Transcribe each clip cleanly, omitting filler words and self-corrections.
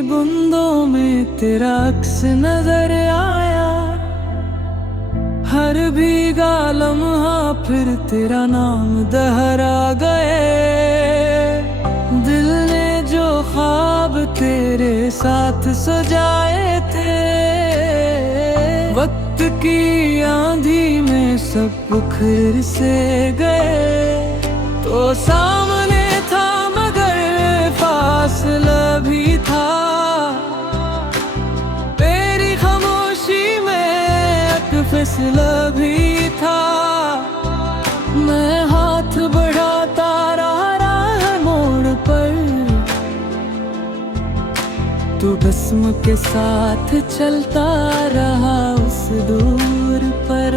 की बूंदों में तेरा अक्स नजर आया। हर भीगा लम्हा फिर तेरा नाम दोहरा गए। दिल ने जो ख्वाब तेरे साथ सजाए थे, वक्त की आंधी में सब बिखर से गए। तो सामने था मगर फासला भी था, तेरी खामोशी में एक फैसला भी था। मैं हाथ बढ़ाता रहा मोड़ पर, तू भस्म के साथ चलता रहा उस दूर पर।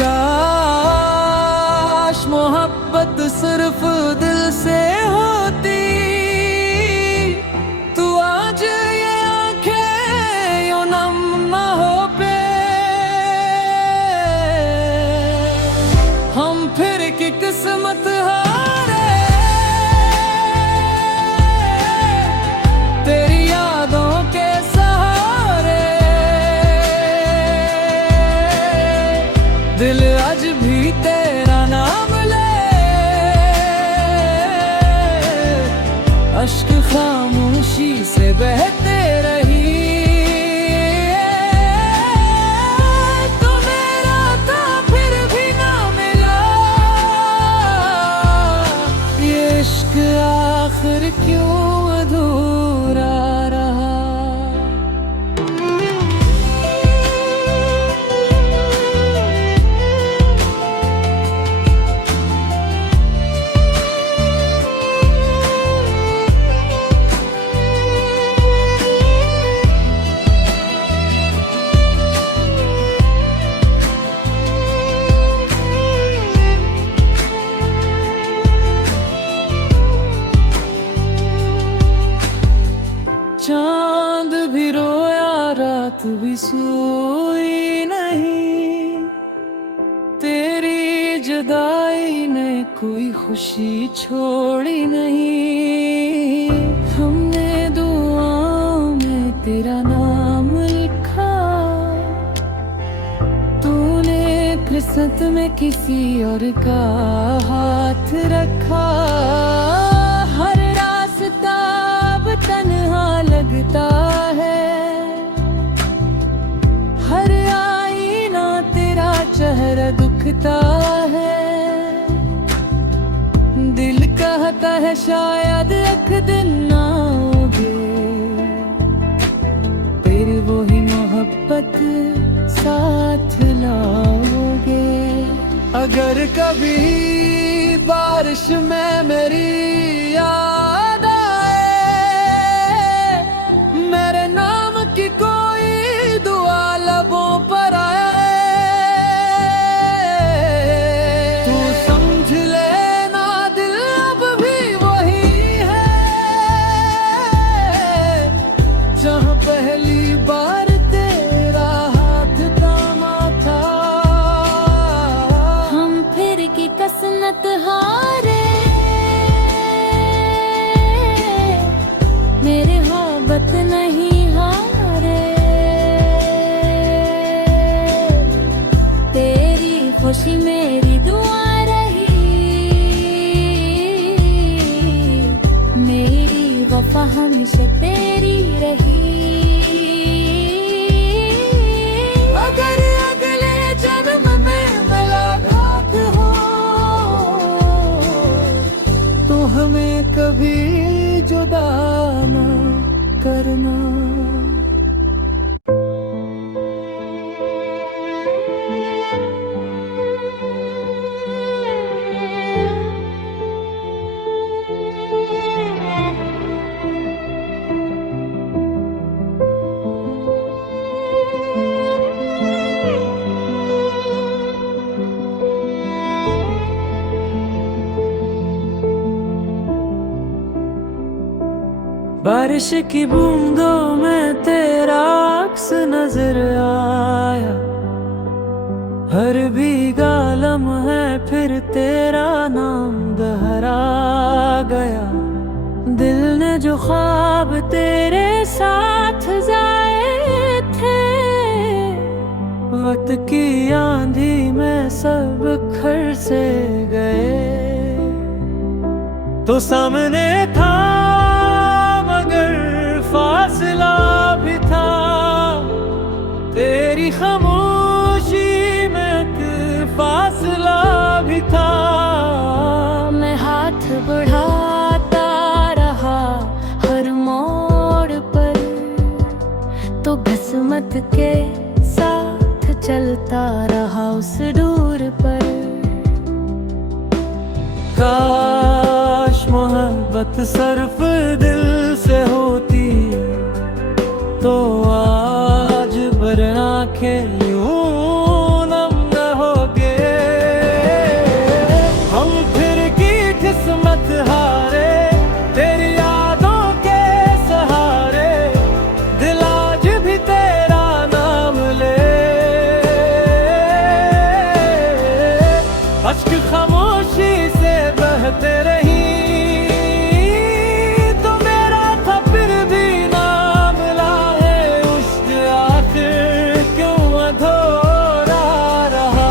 काश मोहब्बत सिर्फ दिल से होती, तू आज ये आंखें यूं नम ना हो पे। हम फिर की किस्मत हारे, तेरी यादों के सहारे। दिल आज भी तेरा नाम ले, अश्क खामोशी से बहते रही। तू मेरा था फिर भी ना मिला, ये इश्क आखिर क्यों अधूरा रहा। चांद भी रोया रात भी सोई नहीं, तेरी जुदाई ने कोई खुशी छोड़ी नहीं। हमने दुआओं में तेरा नाम लिखा, तूने किस्मत में किसी और का हाथ रखा। हर रास्ता अब तन्हा लगता है, हर आईना तेरा चेहरा दुखता है। दिल कहता है शायद एक दिन आओगे, फिर वही मोहब्बत साथ लाओगे। अगर कभी बारिश में मेरी याद आए, मेरे नाम की कोई दुआ लबों पर आए, तू समझ लेना दिल अब भी वही है, जहाँ पहली बार तेरा हाथ थामा था। हम फिर की कसमत हारे, मेरे मोहब्बत नहीं हारे। तेरी खुशी मेरी दुआ रही, मेरी वफा हमेशा तेरी रही। अगर अगले जन्म में मुलाकात हो, तो हमें कभी जुदा न करना। बारिश की बूंदों में तेरा अक्स नजर आया। हर भीगा लम्हा फिर तेरा नाम दोहरा गया। दिल ने जो ख्वाब तेरे साथ मोहब्बत की आंधी में सब घर से गए। तो सामने था मगर फासला भी था, तेरी खामोशी में एक फासला भी था। मैं हाथ बढ़ाता रहा हर मोड़ पर, तो किस्मत के साथ चलता रहा उस दूर पर। काश मोहब्बत सिर्फ दिल से होती, तो आज भर आंखें यूं नम न होगे। हम फिर की किस्मत हारे, तेरी यादों के सहारे, दिल आज भी तेरा नाम ले। अश्क खामोशी से बहते रही, तो मेरा था फिर भी नाम लाए। उश्क आखिर क्यों अधूरा रहा।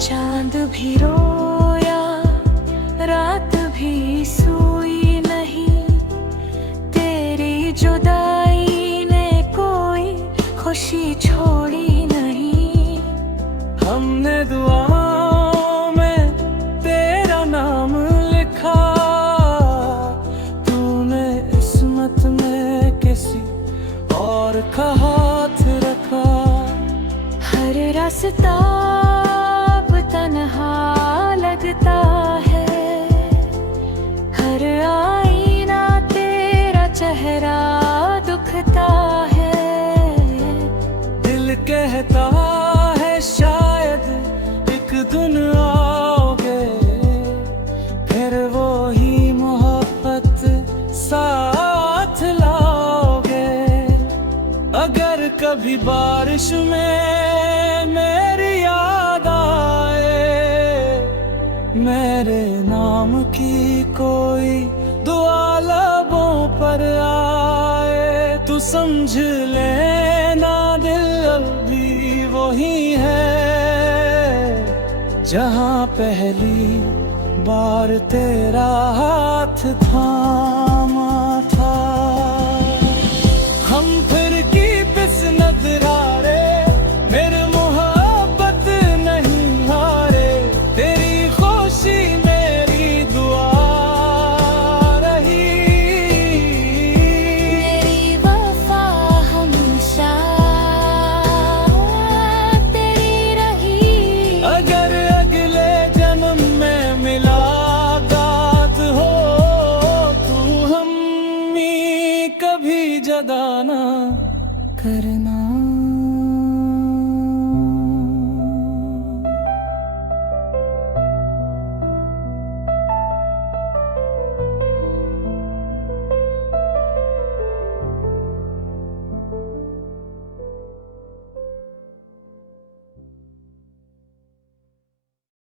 चांद भी रोया, रात भी सोई नहीं, तेरी जुदाई ने कोई खुशी छोड़ी नहीं। हमने दुआओं में तेरा नाम लिखा, तूने किस्मत में किसी और का हाथ रखा। हर रास्ता अब तन्हा लगता है, हर आईना तेरा चेहरा दुखता है। दिल कहता है शायद एक दिन आओगे, फिर वो ही मोहब्बत साथ लाओगे। अगर कभी बारिश में मेरी याद आए, मेरे नाम की कोई दुआ लबों पर आए, तू समझ लेना दिल अभी वही है, जहाँ पहली बार तेरा हाथ थामा था। हम फिर की बिस नजरारे, मेरे मोहब्बत नहीं हारे, तेरी खुशी मेरी दुआ रही। मेरी वफा हमेशा तेरी रही। अगर अगले जन्म में मुलाकात हो, तू हम कभी जदा ना करना।